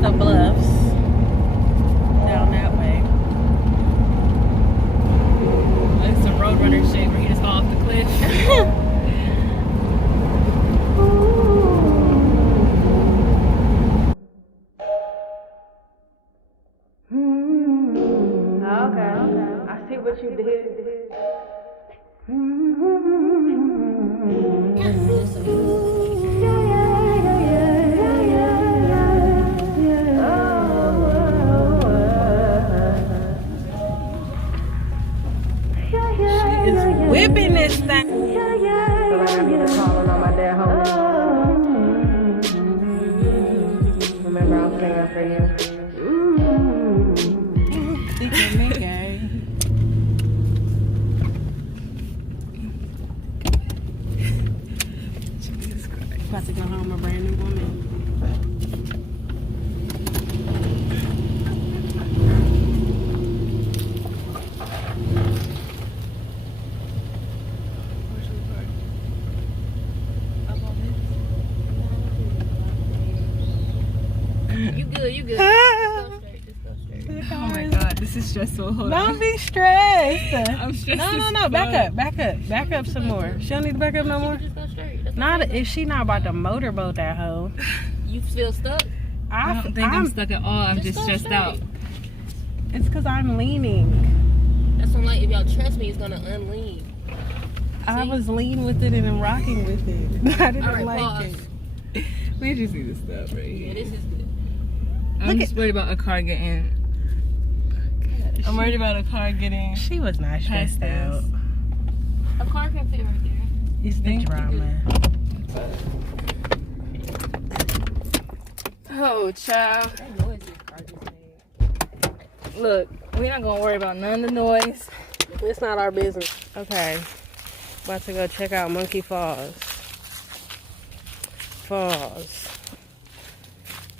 the bluffs down that way. It's a roadrunner shape where you just fall off the cliff. Okay. I see what you did. She is whipping this thing. Feel like I need to call on my dad home. Remember, I'm singing for you. About to go home a brand new woman. You good. Just go straight. Oh my god, this is stressful. Hold on. Don't be stressed. I'm stressed. No. Back up some more. She don't need to back up no more. Just go straight. Not if she not about to motorboat that hoe. You feel stuck? I don't think I'm stuck at all. I'm just stressed out. It's because I'm leaning. That's what I'm like. If y'all trust me, it's gonna unlean. I was leaning with it and rocking with it. I didn't like it. We just need to stop right here. Yeah, this is good. I'm just worried about a car getting. I'm worried about a car getting. She was not stressed out. A car can fit right there. It's the drama. Oh, child. That noise this car just made. Look, we're not gonna worry about none of the noise. It's not our business. Okay. About to go check out Monkey Falls.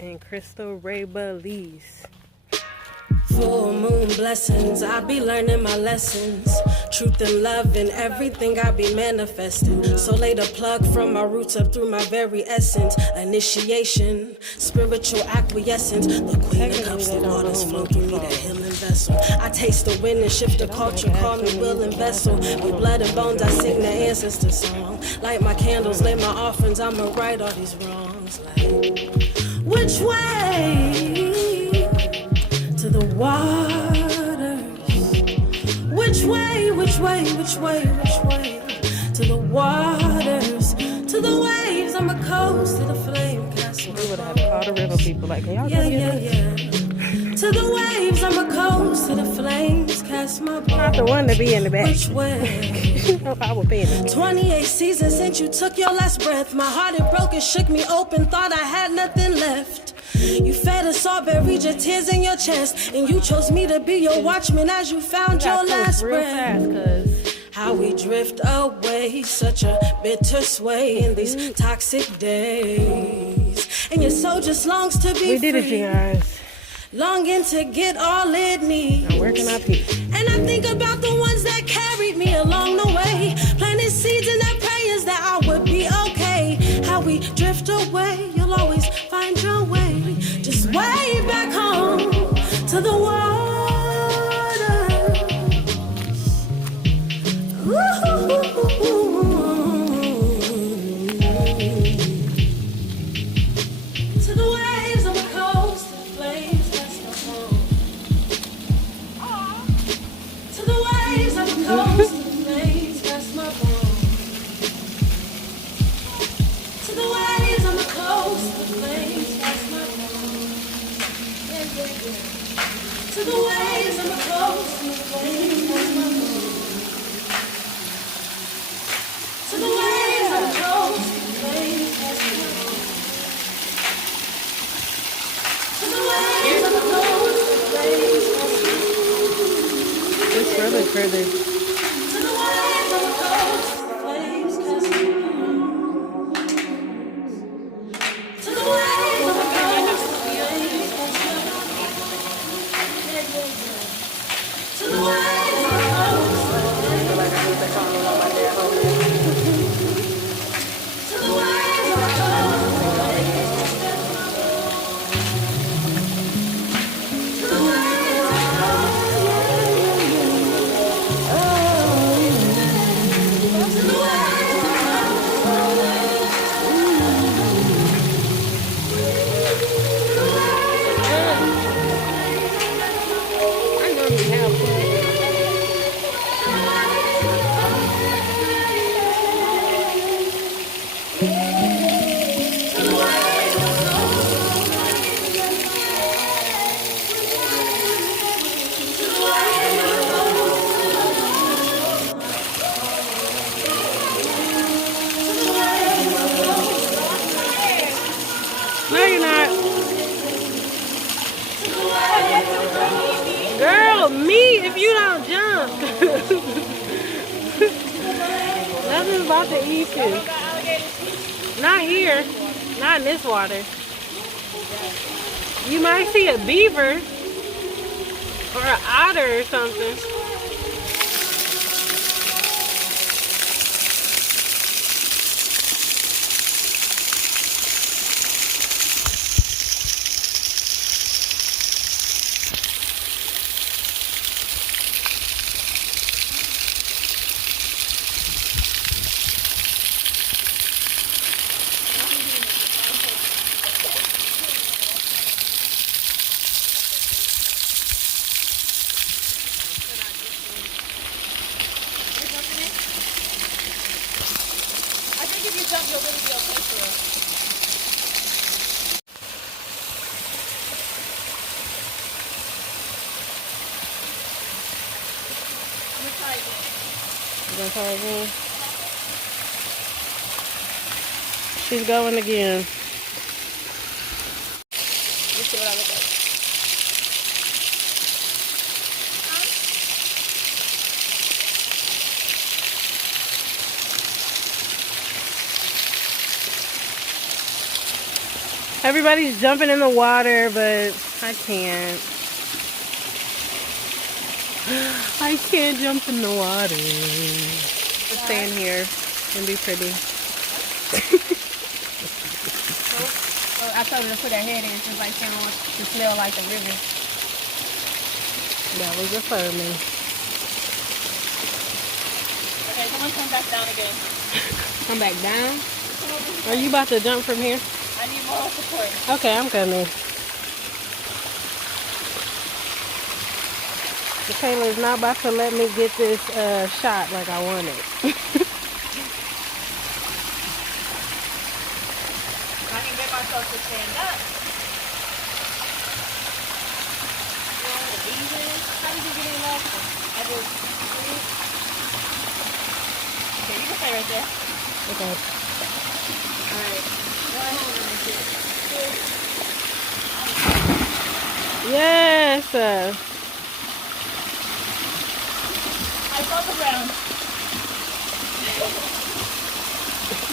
In Crystal Ray, Belize. Full moon blessings, I be learning my lessons. Truth and love in everything I be manifesting. So lay the plug from my roots up through my very essence. Initiation, spiritual acquiescence. The queen of cups, the waters flow through me, the healing vessel. I taste the wind and shift the culture, call me willing vessel. With blood and bones, I sing the ancestor song. Light my candles, lay my offerings, I'ma right all these wrongs. Like, which way? To the waters. Which way? To the waters. To the waves, I'm a coast, to the flame castle. We would have had to call the river people like, can y'all come get us? To the waves, I'm a coast, to the flames cast my bones. Not the one to be in the back. Which way? I would be in the 28 seasons since you took your last breath. My heart it broke and shook me open, thought I had nothing left. You fed us all, buried your tears in your chest, and you chose me to be your watchman as you found your last breath. How we drift away, such a bitter sway in these toxic days. And your soul just longs to be free. We did it, you guys. Longing to get all it needs. Now where can I be? And I think about the ones that carried me along the way, planted seeds in their prayers that I would be okay. How we drift away, you'll always find your way. Just way back home to the water. To the waves of the coast, the flames that's my home. To the waves of the coast, the flames that's my home. To the waves on the coast, the flames that's my home. To the waves on the coast, the flames that's my home. To the waves on the coast, the flames that's my home. To the waves on the coast, the flames that's my home. It's further. To the waves on the coast, the flames that's my home. To the waves on the coast, the flames that's my home. To the waves on the coast, the flames like I need to call on my dad home. To the waves on the coast, the flames that's my home. Girl, me if you don't jump. Nothing's about to eat you. Not here. Not in this water. You might see a beaver or an otter or something. Gonna try again. She's going again. Let's see what I look like. Everybody's jumping in the water, but I can't. I can't jump in the water. Just staying here and be pretty. Well, I told her to put her head in since like she don't want to smell like the river. That was affirming. Okay, someone come back down again. Come back down? Are you about to jump from here? I need more support. Okay, I'm coming. Kayla's not about to let me get this shot like I want it. I can get myself to stand up. You know, easy. How did you get in last time? I just... Okay, you can stay right there. Okay. Alright. Yes. I saw the ground.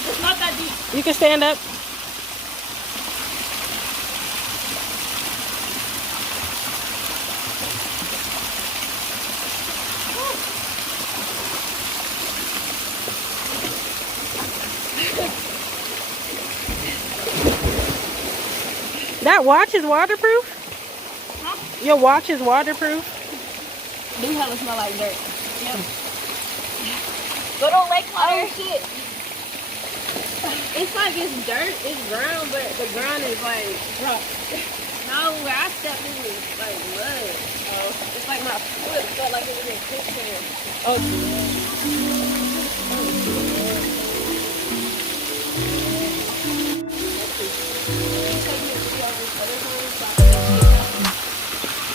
It's not that deep. You can stand up. That watch is waterproof? Huh? Your watch is waterproof? Do hella smell like dirt. Yep. Go to lake water. Oh shit. It's like it's dirt, it's brown, but the ground is like rock. No, where I stepped in was like mud. Oh, it's like my foot felt like it was in quicksand. Oh,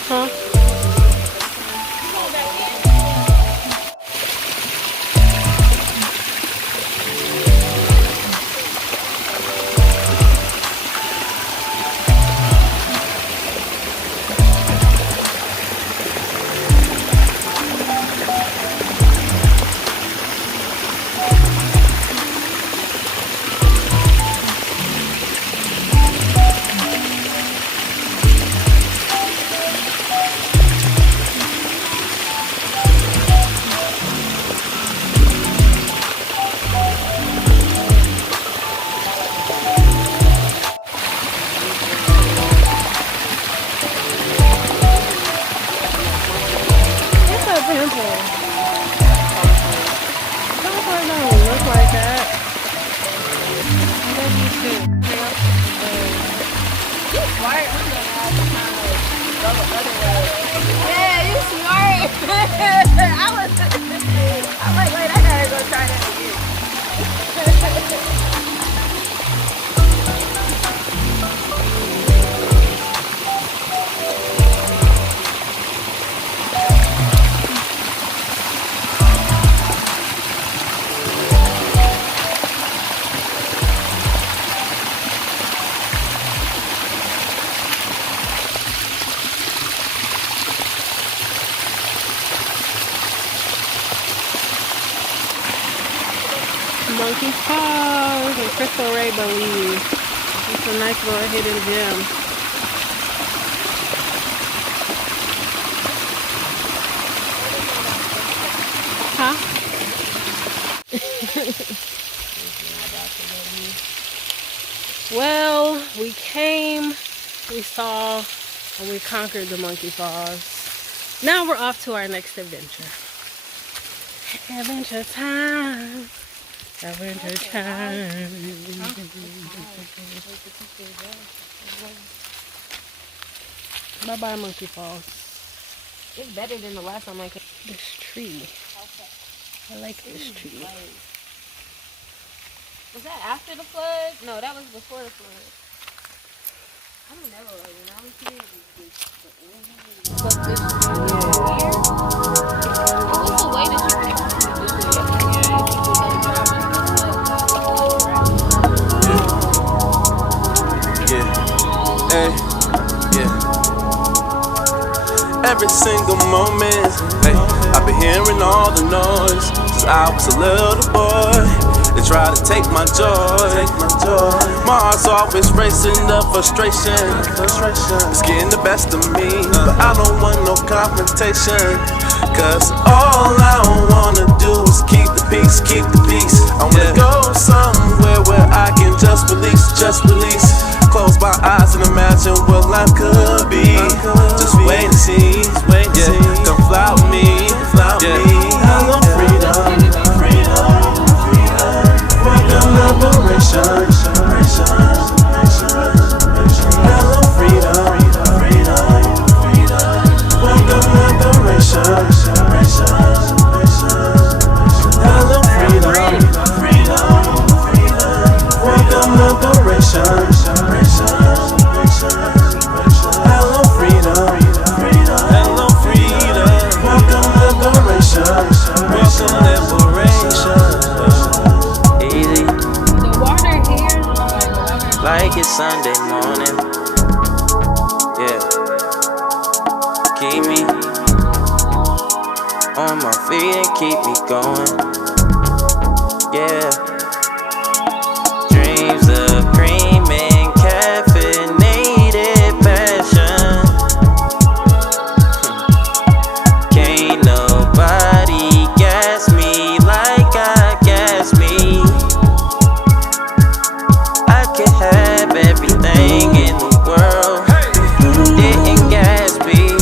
huh? Yeah, you smart. I'm like, wait, I gotta go try that again. Monkey Falls in Crystal Ray, Belize. It's a nice little hidden gem. Huh? Well, we came, we saw, and we conquered the Monkey Falls. Now we're off to our next adventure. Adventure time. Adventure time. Bye-bye, Monkey Falls. It's better than the last time I came. This tree. I like this tree. Was that after the flood? No, that was before the flood. I don't know. When I was here, what's this here? What's the way that you can every single moment, hey, I've been hearing all the noise since I was a little boy. They try to take my joy. My heart's always racing, the frustration. It's getting the best of me, but I don't want no confrontation. Cause all I wanna do is keep the peace. I wanna go somewhere where I can just release. Close my eyes and imagine what life could be. Just wait and see, come fly with me, I want freedom, welcome liberation, I want freedom, welcome liberation, I want freedom, welcome liberation. Like it's Sunday morning, yeah. Keep me on my feet and keep me going, yeah. Dreams of cream and caffeinated passion. Can't nobody gas me like I gas me. Have everything in the world, didn't gas me.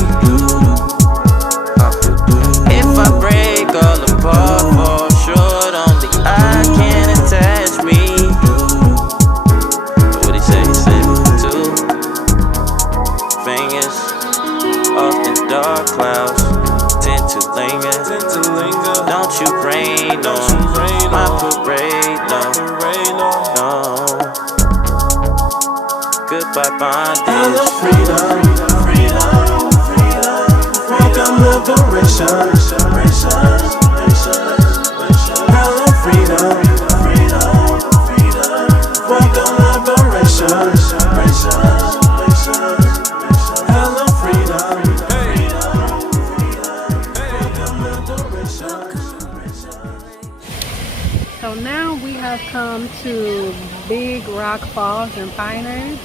If I break all apart, fall short, only I can attach me. What he say? He said 2 fingers off the dark clouds, tend to linger. Don't you rain on my parade, no. Goodbye bondage. I love freedom, welcome liberation. I love freedom, welcome liberation. I love freedom, So now we have come to Big Rock Falls in Pine Ridge.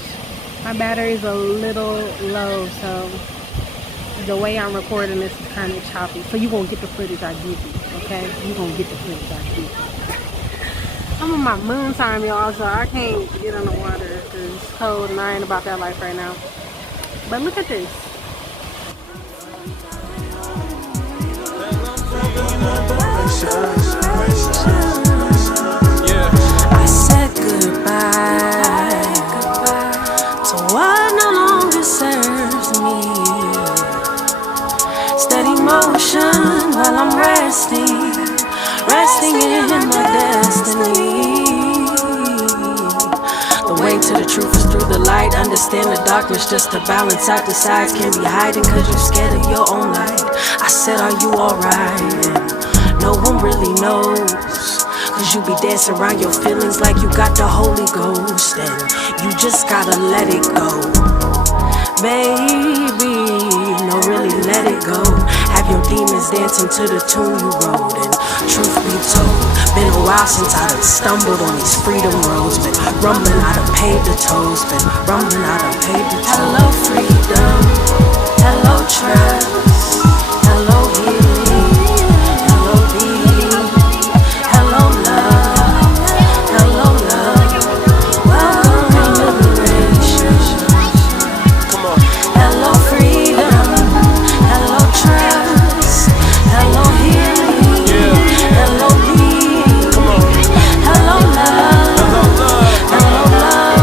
My battery's a little low, so the way I'm recording this is kind of choppy. So you're going to get the footage I give you, okay? You're going to get the footage I give you. I'm on my moon time, y'all, so I can't get on the water because it's cold and I ain't about that life right now. But look at this. I said goodbye to what no longer serves me. Steady motion while I'm resting in my destiny. The way to the truth is through the light. Understand the darkness just to balance out the sides. Can't be hiding cause you're scared of your own light. I said, are you alright? And no one really knows, cause you be dancing around your feelings like you got the Holy Ghost. And you just gotta let it go, baby. No, really let it go. have your demons dancing to the tune you wrote. And truth be told, been a while since I done stumbled on these freedom roads. Been rumbling, I done paved the toes. Been rumbling, I done paved the toes. Hello freedom, hello trust, hello healing, hello being, hello love, hello love. Welcome liberation. Come on. Hello freedom, hello trust, hello healing, hello being, hello love, hello love,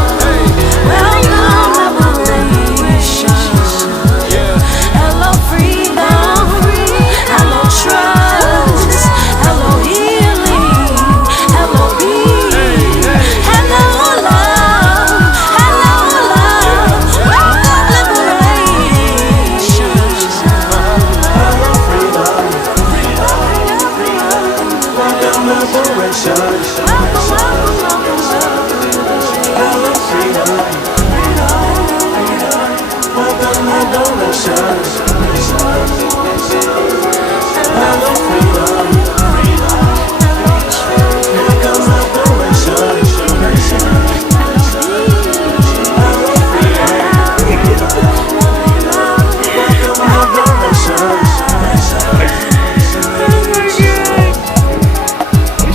welcome liberation. Hello freedom, hello trust, hello healing, hello being, hello love, welcome liberation.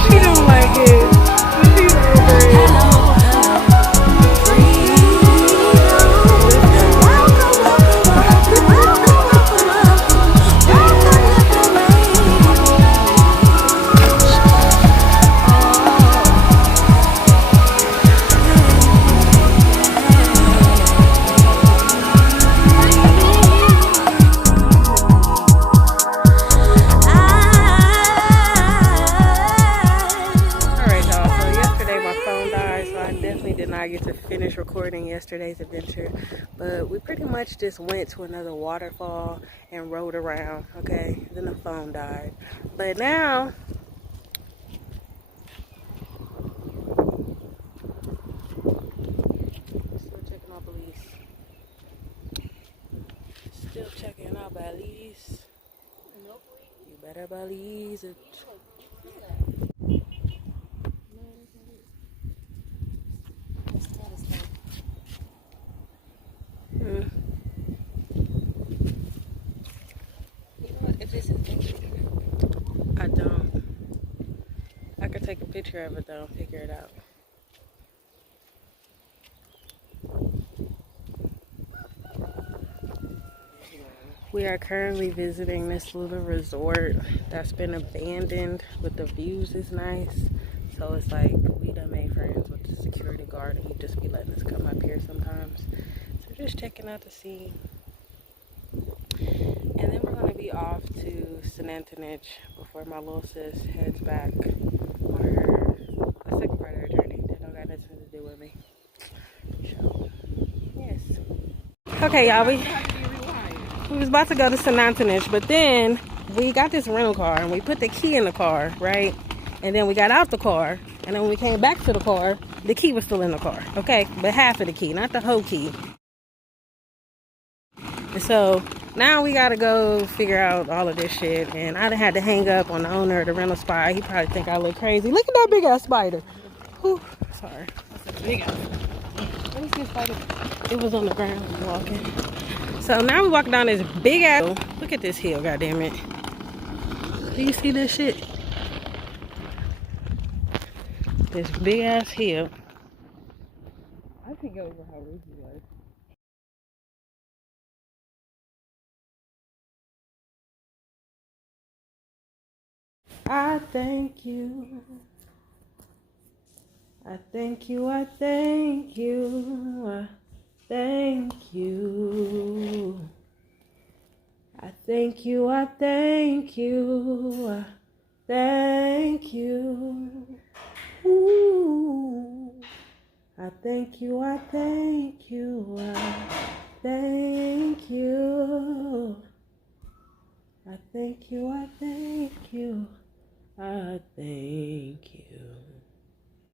She don't like it. She's over it. Alright y'all, so yesterday my phone died, so I definitely did not get to finish recording yesterday's adventure. But we pretty much just went to another waterfall and rode around, okay? Then the phone died. But now, still checking out Belize. Still checking out Belize. You better Belize it. I don't. I could take a picture of it though, figure it out. We are currently visiting this little resort that's been abandoned, but the views is nice. So it's like we done made friends with the security guard and he just be letting us come up here sometimes. So just checking out the scene. And then we're gonna be off to Sunfables before my little sis heads back on the second part of her journey. That don't got nothing to do with me. So, yes. Okay, y'all, we was about to go to Sunfables, but then we got this rental car and we put the key in the car, right? And then we got out the car, and then when we came back to the car, the key was still in the car, okay? But half of the key, not the whole key. And so now we gotta go figure out all of this shit, and I done had to hang up on the owner of the rental spot. He probably think I look crazy. Look at that big ass spider. Whew, sorry. That's a big ass. Let me see a spider. It was on the ground walking. So now we walking down this big ass. Look at this hill, goddammit. Do you see this shit? This big ass hill. I think over how roof was. I thank you. I thank you. I thank you. I thank you. I thank you. I thank you. I thank you. Ooh. I thank you. I thank you. I thank you. I thank you. I thank you. I thank you.